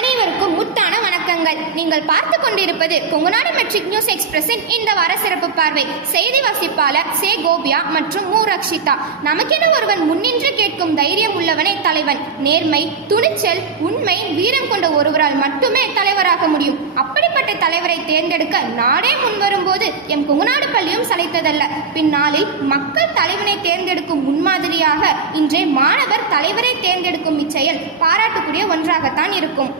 அனைவருக்கும் முத்தான வணக்கங்கள். நீங்கள் பார்த்து கொண்டிருப்பது கொங்குநாடு மெட்ரிக் நியூஸ் எக்ஸ்பிரஸின் இந்த வார சிறப்பு பார்வை. செய்தி வாசிப்பாளர் சே கோபியா மற்றும் மு ரக்ஷிதா. நமக்கென ஒருவன் முன்னின்று கேட்கும் தைரியம் உள்ளவனே தலைவன். நேர்மை, துணிச்சல், உண்மை, வீரம் கொண்ட ஒருவரால் மட்டுமே தலைவராக முடியும். அப்படிப்பட்ட தலைவரை தேர்ந்தெடுக்க நாடே முன்வரும்போது எம் கொங்குநாடு பள்ளியும் சளைத்ததல்ல. பின்னாளில் மக்கள் தலைவனை தேர்ந்தெடுக்கும் முன்மாதிரியாக இன்றே மாணவர் தலைவரை தேர்ந்தெடுக்கும் இச்செயல் பாராட்டுக்குரிய ஒன்றாகத்தான் இருக்கும்.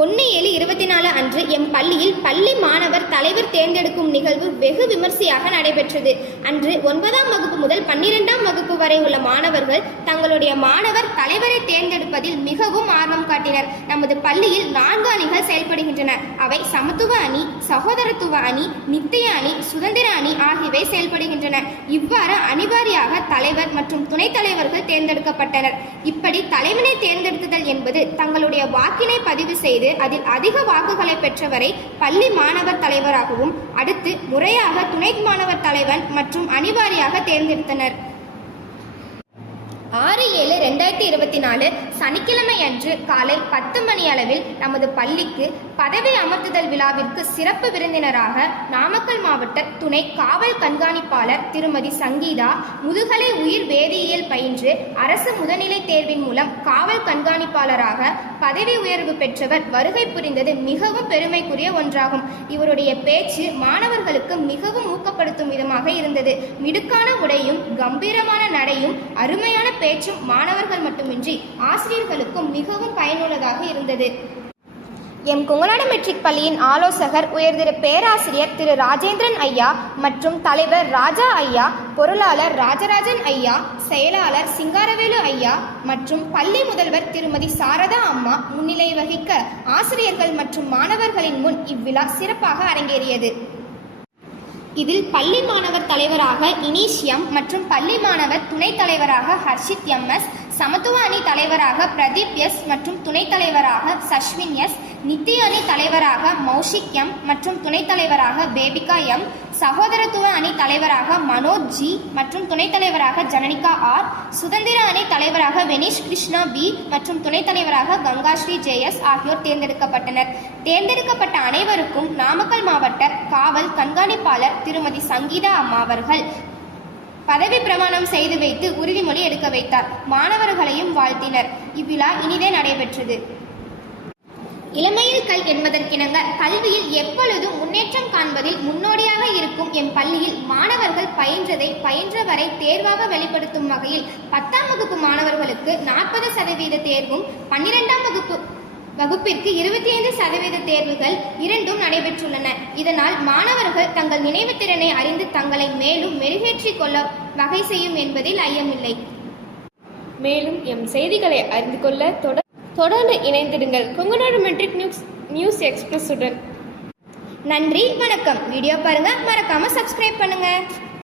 1/7/24 அன்று எம் பள்ளியில் பள்ளி மாணவர் தலைவர் தேர்ந்தெடுக்கும் நிகழ்வு வெகு விமர்சையாக நடைபெற்றது. அன்று 9ஆம் வகுப்பு முதல் 12ஆம் வகுப்பு வரை உள்ள மாணவர்கள் தங்களுடைய மாணவர் தலைவரை தேர்ந்தெடுப்பதில் மிகவும் ஆர்வம் காட்டினர். நமது பள்ளியில் 4 அணிகள் செயல்படுகின்றன. அவை சமத்துவ அணி, சகோதரத்துவ அணி, நித்திய அணி, சுதந்திர அணி ஆகியவை செயல்படுகின்றன. இவ்வாறு அணிவாரியாக தலைவர் மற்றும் துணைத் தலைவர்கள் தேர்ந்தெடுக்கப்பட்டனர். இப்படி தலைவனை தேர்ந்தெடுத்தல் என்பது தங்களுடைய வாக்கினை பதிவு செய்து அதில் அதிக வாக்குகளை பெற்றவரை பள்ளி மாணவர் தலைவராகவும் அடுத்து முறையாக துணை மாணவர் தலைவன் மற்றும் அணிவாரியாக தேர்ந்தெடுத்தனர். 6/7/2024 சனிக்கிழமை அன்று காலை 10 மணி அளவில் நமது பள்ளிக்கு பதவி அமர்த்துதல் விழாவிற்கு சிறப்பு விருந்தினராக நாமக்கல் மாவட்ட துணை காவல் கண்காணிப்பாளர் திருமதி சங்கீதா, முதுகலை உயிர் வேதியியல் பயின்று அரசு முதுநிலை தேர்வின் மூலம் காவல் கண்காணிப்பாளராக பதவி உயர்வு பெற்றவர் வருகை புரிந்தது மிகவும் பெருமைக்குரிய ஒன்றாகும். இவருடைய பேச்சு மாணவர்களுக்கு மிகவும் ஊக்கப்படுத்தும் விதமாக இருந்தது. மிடுக்கான உடையும் கம்பீரமான நடையும் அருமையான பேச்சும் மாணவர்கள் மட்டுமின்றி ஆசிரியர்களுக்கும் மிகவும் பயனுள்ளதாக இருந்தது. எம் கொங்குநாடு மெட்ரிக் பள்ளியின் ஆலோசகர் உயர்திரு பேராசிரியர் திரு ராஜேந்திரன் ஐயா மற்றும் தலைவர் ராஜா ஐயா, பொருளாளர் ராஜராஜன் ஐயா, செயலாளர் சிங்காரவேலு ஐயா மற்றும் பள்ளி முதல்வர் திருமதி சாரதா அம்மா முன்னிலை வகிக்க ஆசிரியர்கள் மற்றும் மாணவர்களின் முன் இவ்விழா சிறப்பாக அரங்கேறியது. இதில் பள்ளி மாணவர் தலைவராக இனிஷியம் மற்றும் பள்ளி மாணவர் துணைத் தலைவராக ஹர்ஷித் எம்எஸ், சமத்துவ அணி தலைவராக பிரதீப் எஸ் மற்றும் துணைத் தலைவராக சஷ்வின் எஸ், நித்திய அணி தலைவராக மௌஷிக் எம் மற்றும் துணைத் தலைவராக பேபிகா எம், சகோதரத்துவ அணி தலைவராக மனோஜ் ஜி மற்றும் துணைத் தலைவராக ஜனனிகா ஆர், சுதந்திர அணி தலைவராக வெனிஷ் கிருஷ்ணா பி மற்றும் துணைத் தலைவராக கங்காஸ்ரீ ஜேஎஸ் ஆகியோர் தேர்ந்தெடுக்கப்பட்டனர். தேர்ந்தெடுக்கப்பட்ட அனைவருக்கும் நாமக்கல் மாவட்ட காவல் கண்காணிப்பாளர் திருமதி சங்கீதா அம்மா அவர்கள் பதவி பிரமாணம் செய்து வைத்து உறுதிமொழி எடுக்க வைத்தார். மாணவர்களையும் வாழ்த்தினர். இவ்விழா இனிதே நடைபெற்றது. இளமையில் கல் என்பதற்கிணங்க கல்வியில் எப்பொழுதும் முன்னேற்றம் காண்பதில் முன்னோடியாக இருக்கும் எம் பள்ளியில் மாணவர்கள் பயின்றவரை தேர்வாக வெளிப்படுத்தும் வகையில் 10ஆம் வகுப்பு மாணவர்களுக்கு 40% தேர்வும் 12ஆம் வகுப்பிற்கு 25% தேர்வுகள் இரண்டும் நடைபெற்றுள்ளன. இதனால் மாணவர்கள் தங்கள் நினைவு திறனை அறிந்து தங்களை மேலும் மெருகேற்றிக் கொள்ள வகை செய்யும் என்பதில் ஐயமில்லை. மேலும் எம் செய்திகளை அறிந்து கொள்ள தொடர்ந்து இணைந்திடுங்கள் கொங்குநாடு மெட்ரிக் நியூஸ் எக்ஸ்பிரஸுடன். நன்றி, வணக்கம். வீடியோ பாருங்க, மறக்காம சப்ஸ்கிரைப் பண்ணுங்க.